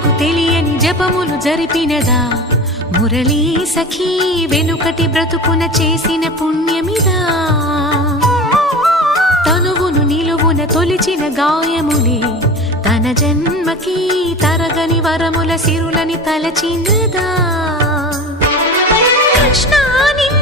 తనకు తెలియని జపములు జరిపినదా మురళీ సఖీ వెనుకటి బ్రతుకున చేసిన పుణ్యమిదా తనువును నిలువున తొలిచిన గాయములే తన జన్మకి తరగని వరముల సిరులని తలచినదా కృష్ణాని